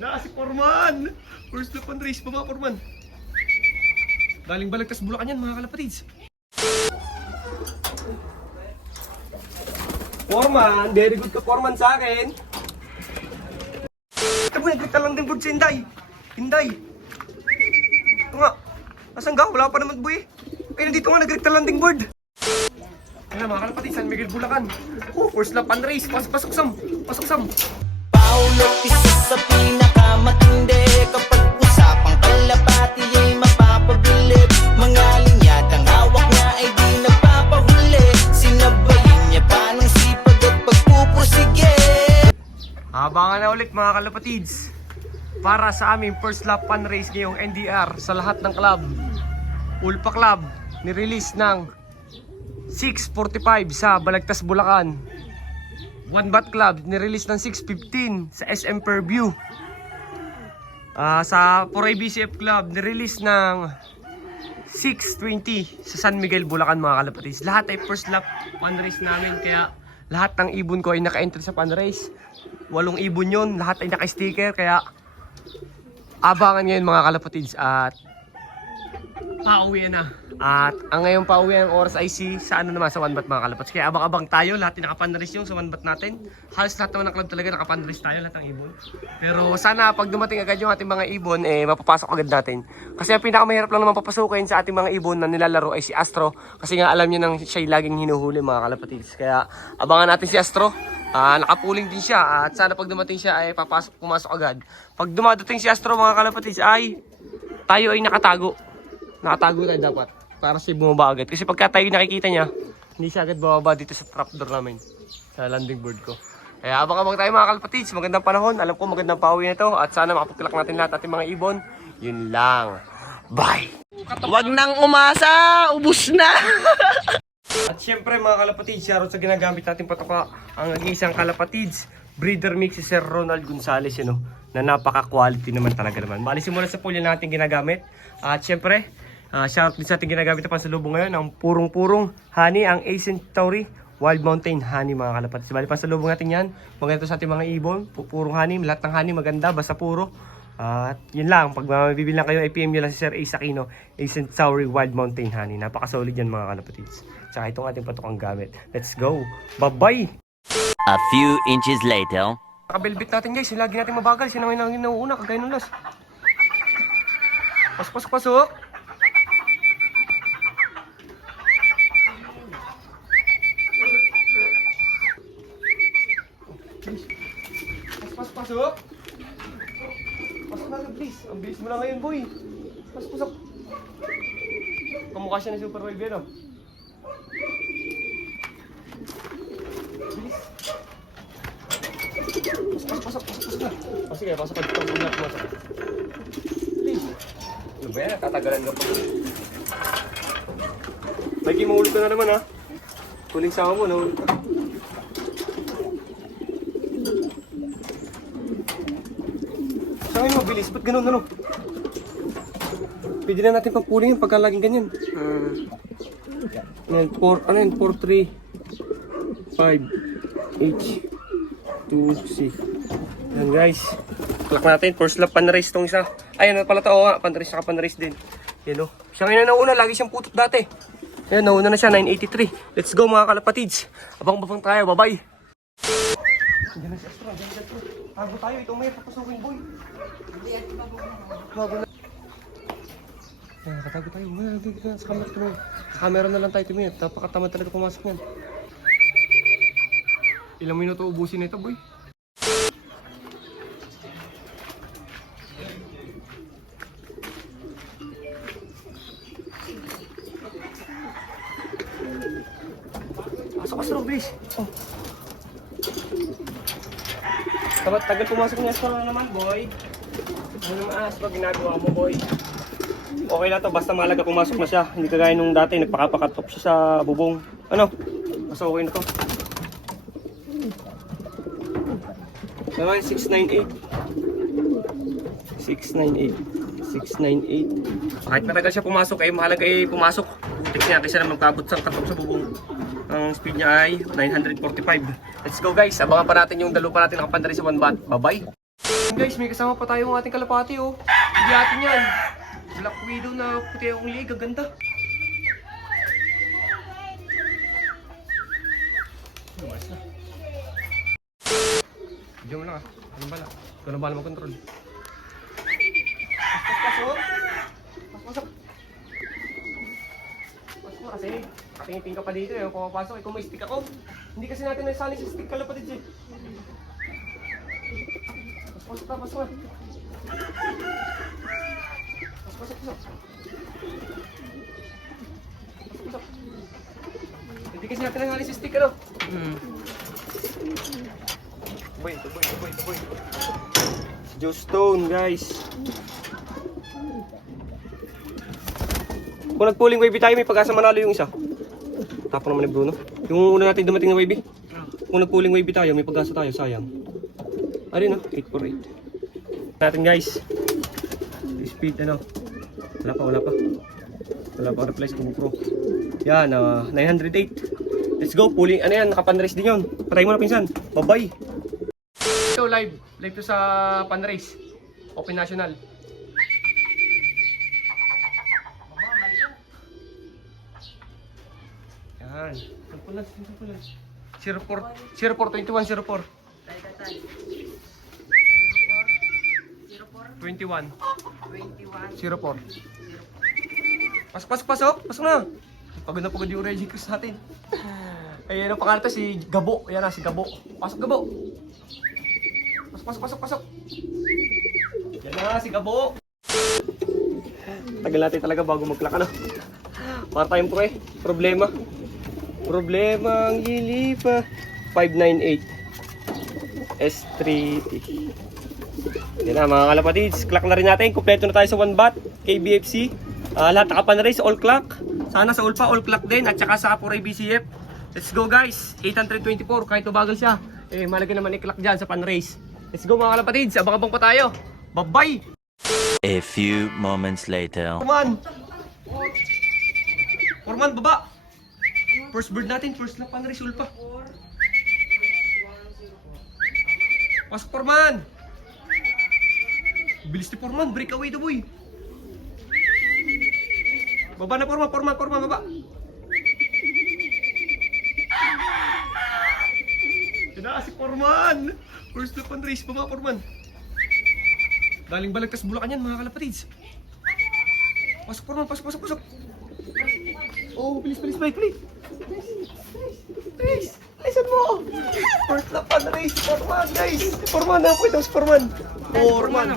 Yan na si Foreman. First look on race pa mga Foreman. Galing Balagtas Bulacan yan mga kalapatids. Foreman, very good ka Foreman sa akin. Ito po, nagkita lang din board si Inday. Inday. Ito nga. Nasaan ka? Wala pa naman boy. Ay, nandito nga, nag-recta landing board. Ayan mga kalapatids, San Miguel Bulacan. Oh, first lap and race. Pasok Sam. Pasok Sam. Paulo, isa sa pinakamatindi. Kapag usapang kalapati ay mapapabilib. Mga linyadang hawak niya ay di napapahuli. Sinabayin niya pa ng sipag at pagpupursige. Abangan na ulit mga kalapatids para sa aming first lap fun race ngayong NDR sa lahat ng club. Ulpa Club ni-release ng 6:45 sa Balagtas Bulacan. One Bat Club ni-release ng 6:15 sa SM Fairview. Sa 4ABCF Club ni-release ng 6:20 sa San Miguel Bulacan mga kalapatids. Lahat ay first lap fun race namin kaya lahat ng ibon ko ay naka-entry sa fun race. 8 ibon yun, lahat ay naka-sticker kaya abangan ngayon mga kalapatids at pauwi na. At ang ngayong pauwi ang oras ay sa ano naman sa One Bat mga kalapatids. Kaya abang-abang tayo, lahat ay naka-fun race yung sa One Bat natin. Halos lahat naman ng club talaga naka-fun race tayo, lahat ng ibon. Pero sana pag dumating agad yung ating mga ibon, mapapasok agad natin. Kasi ang pinakamahirap lang naman papasukin sa ating mga ibon na nilalaro ay si Astro. Kasi nga alam niya nang siya'y laging hinuhuli mga kalapatids. Kaya abangan natin si Astro. Nakapuling din siya at sana pag dumating siya ay pumasok agad. Pag dumadating si Astro mga kalapatids ay tayo ay nakatago. Nakatago tayo dapat para siya bumaba agad. Kasi pagka tayo nakikita niya, hindi siya agad bumaba dito sa trapdoor namin. Sa landing board ko. Kaya abang-abang tayo mga kalapatids. Magandang panahon. Alam ko magandang pauwi na ito. At sana makapagkilak natin lahat ating mga ibon. Yun lang. Bye! Wag nang umasa, ubus na. At syempre mga kalapatids, shoutout sa ginagamit natin patoka ang nag-iisang kalapatids breeder mix si Sir Ronald Gonzales na napaka-quality naman talaga naman. Bali simula sa pulya natin ginagamit. At syempre, shoutout din sa ating ginagamit na pansalubong ngayon ang purong-purong honey, ang Ancient Tauri Wild Mountain Honey mga kalapatids. Bali pansalubong natin yan. Maganda to sa ating mga ibon, purong honey, lahat ng honey maganda, basta puro. At yun lang, pag mabibili lang kayo, IPM nyo lang si Sir Ace Aquino, Ancient Tauri Wild Mountain Honey. Napaka-solid yan mga kalapatids. Tsaka itong ating patokang gamit. Let's go! Bye-bye! A few inches later. Nakabelbit natin guys, lagi natin mabagal. Sino ngayon ang nauuna, kagaya ng las. Pasok! Pasok! Pasok na please. Ang bilis mo lang ngayon boy. Pasok. Kamukha siya ni Super Wave yan oh. Bilis. Pasok na. Sige, pasok ka dito. Pasok. Please. Ano ba yan? Tatagalan ka pa. Lagi mahulog ka na naman ha. Kuling sama mo, nahulog ka. Saan ngayon mabilis? Ba't ganun ano? Pwede na natin pang-pooling yun pagka laging ganyan. Yan, 4, 3, 5, H, 2, C. Yan guys. Kalak natin. First lap pan-race tong isa. Ay, ano pala ito? Oo nga, pan-race saka pan-race din. Yan o. Siya ngayon na nauna. Lagi siyang putot dati. Ayan, nauna na siya. 983. Let's go mga kalapatids. Abang-abang tayo. Bye-bye. Diyan na si Astro. Tago tayo. Ito may papasukin boy. Bago na. Ayan, katago tayo. Sa camera. Sa camera na lang tayo tumingin. Napakatamad talaga pumasok yan. Ilang minuto ubusin na ito boy. Pasok ka Astro, please. Oh. Tagal pumasok niya Astro na naman, boy. Ano naman Astro, ginagawa mo, boy? Okay na to, basta mahalaga pumasok na siya. Hindi kagaya nung dati, nagpakapakatok siya sa bubong. Ano? Basta okay na to. Naman, 698. 698. Kahit matagal siya pumasok, ay mahalaga ay pumasok. Tignan natin siya na magpabot sa katok sa bubong. Ang speed niya ay 945. Let's go guys, abangan pa natin yung dalawa pa natin nakapandarin sa One Bat. Bye bye! Guys, may kasama pa tayong ating kalapati oh. Hindi atin yan. Black Widow na puti akong liig, gaganda. Mas na. Diyan mo lang ah. Anong bala? Ikaw na bala mag-control. Pasok! Pasok! Pasok na kasi. Katingin ka pa dito eh. Kung papasok eh. Kung may stick ako. Hindi kasi natin naisali sa stick kalapatid eh. Pasok na, pasok na. Pasok. Hindi kasi natin naisali sa stick ano. Boy. Joe Stone guys. Kung nag-pulling wavy tayo, may pag-asa manalo yung isa. Tapos naman ni Bruno. Yung una natin dumating na wavy. Kung nag-pulling wavy tayo, may pag-asa tayo, sayang. Ayun no, 848. Natin guys. Speed ano. Wala pa reply sa GoPro. Yan, 908. Let's go, pulling. Ano yan, naka-pan-race din yun. Patay mo na pinsan. Bye-bye. So live to sa pan-race. Open National. Yan. Sampulan. 042104. 21. 04. Pasok na. Pagod na pagod yung Reggie Cruz natin. Ayan ang pangalan to, si Gabo. Ayan na, si Gabo. Pasok, Gabo. Pasok. Yan na, si Gabo. Tagal natin talaga bago mag-clock, ano? Para tayong problema ang hilipa. 598 S3T. Yan na mga kalapatids, clock na rin natin. Kompleto na tayo sa 1 baht KBFC. Lahat nakapan-race, all clock. Sana sa all clock din at saka sa 4A BCF. Let's go guys, 824 kahit mabagal siya. Malaga naman i-clock dyan sa pan-race. Let's go mga kalapatids, abang-abang pa tayo. Bye-bye! A few moments later. Forman, baba! First bird natin, first lap pan-race, ulpa. Pasok Forman! Bilis ni Forman, break away the boy. Baba na Forman, baba. Yan na si Forman. First lap on race, baba Forman. Galing Balagtas Bulacan yan mga kalapatids. Pasok Forman, pasok. Oh, bilis, bike. Please, listen mo. First lap on race, Forman guys. Forman na po ito, si Forman. Forman.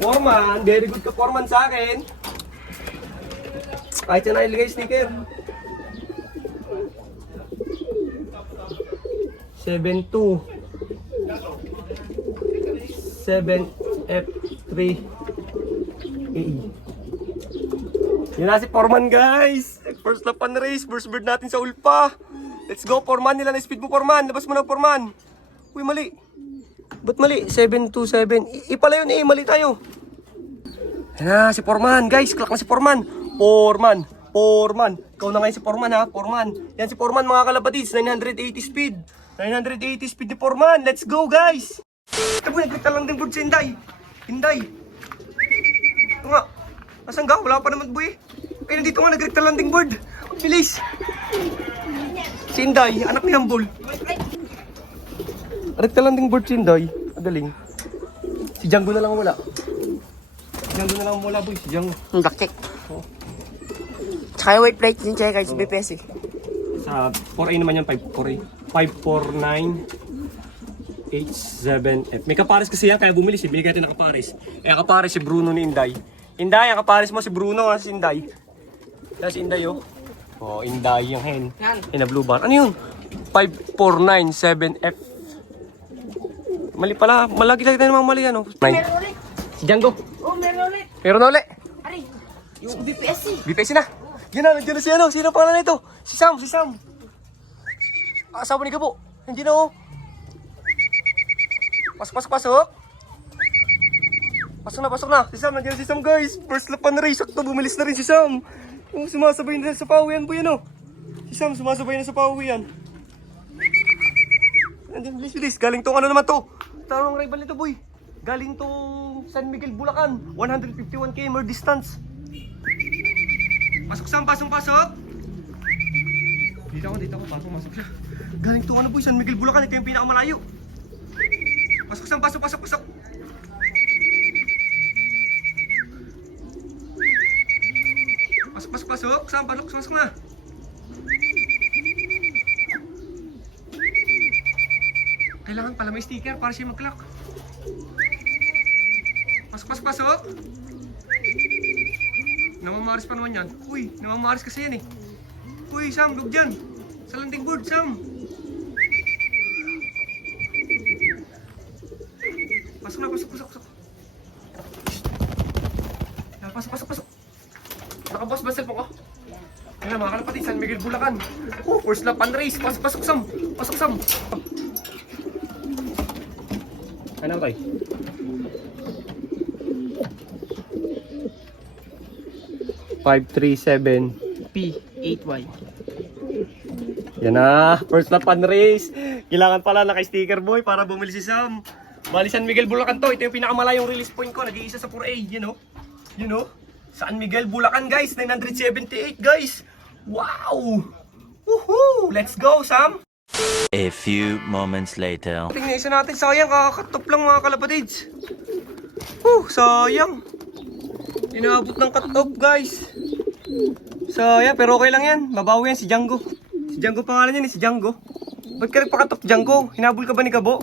Forman, very good ka Forman sa akin. Kahit siya na ilagay sticker. 7-2 7F3 AE. Yun na si Forman guys. First lap on race, first bird natin sa ulpa. Let's go Forman, nila na speed mo Forman. Labas mo na Forman. Uy, mali. Ba't mali? 727. Ipala yun mali tayo. Yan na si Forman guys, clock na si Forman. Forman. Ikaw na ngayon si Forman ha, Forman. Yan si Forman mga kalapatids, 980 speed. 980 speed ni Forman. Let's go guys. Ito po, nagkita lang din board si Inday. Ito nga. Nasaan ka? Wala pa naman boy. Ay, nandito nga, nagkita lang din board. Bilis. Si Inday, anak ni Hambol. Rekta lang ding board si Inday. Magaling. Si Django na lang wala. Boy. Si Django. Ang baktik. Tsaka yung white plate din siya kahit sa BPS eh. Sa 4A naman yan, 4A. 54987F. May kapares kasi yan, kaya bumili si Binigay natin na kapares. Kapares si Bruno ni Inday. Inday, ang kapares mo si Bruno ha, si Inday. Yan si Inday oh. Oh, Inday yung hen. Na blue bar. Ano yun? 5497F. Mali pala. Malagi-lagi tayo namang mali ano. Meron ulit. Si Django. Oh, meron ulit. Meron na ulit. Aray, yung BPS eh. BPS na. Yan na, nandiyan na si ano. Sino pangalan na ito? Si Sam. Asawa ni Gabo. Hindi na oh. Pasok. Pasok na. Si Sam, nandiyan na si Sam guys. First lap on race. Sakto, bumilis na rin si Sam. Oh, sumasabay na sa pawian boy ano. Si Sam sumasabay na sa pawian. Andun, bilis. Galing tong ano naman to. Tarong rival nito boy. Galing tong San Miguel, Bulacan. 151 km distance. Pasok Sam, pasok. Dito ako, pasok siya. Galing tong ano boy, San Miguel, Bulacan. Ito yung pinakamalayo. Pasok Sam, pasok. Pasok. Sam, pasok na. Kailangan pala may sticker para siya mag-clock. Pasok. Namamaris pa naman yan. Uy, namamaris kasi yan eh. Uy, Sam, lug dyan. Sa landing board, Sam. Pasok na. Pasok. Nakaboss ba cellphone ko? Ayan mga kalapatid, San Miguel, Bulacan. Oh, first lap and race. Pasok, Sam. Ano tayo? P8Y. Yan na, first lap and race. Kailangan pala naka-sticker boy para bumili si Sam. Bali San Miguel, Bulacan to. Ito yung pinakamalayong release point ko. Nag-iisa sa 4A, you know? San Miguel, Bulacan guys. 978 guys. Wow! Woohoo! Let's go, Sam! A few moments later. Tingnan isa natin. Sayang, kakakatop lang mga kalapatids. Sayang. Inaabot ng cut-off guys. Sayang, pero okay lang yan. Babawi yan si Django. Si Django pangalan yan si Django. Ba't ka nagpa-cut-off Django? Hinabol ka ba ni Gabo?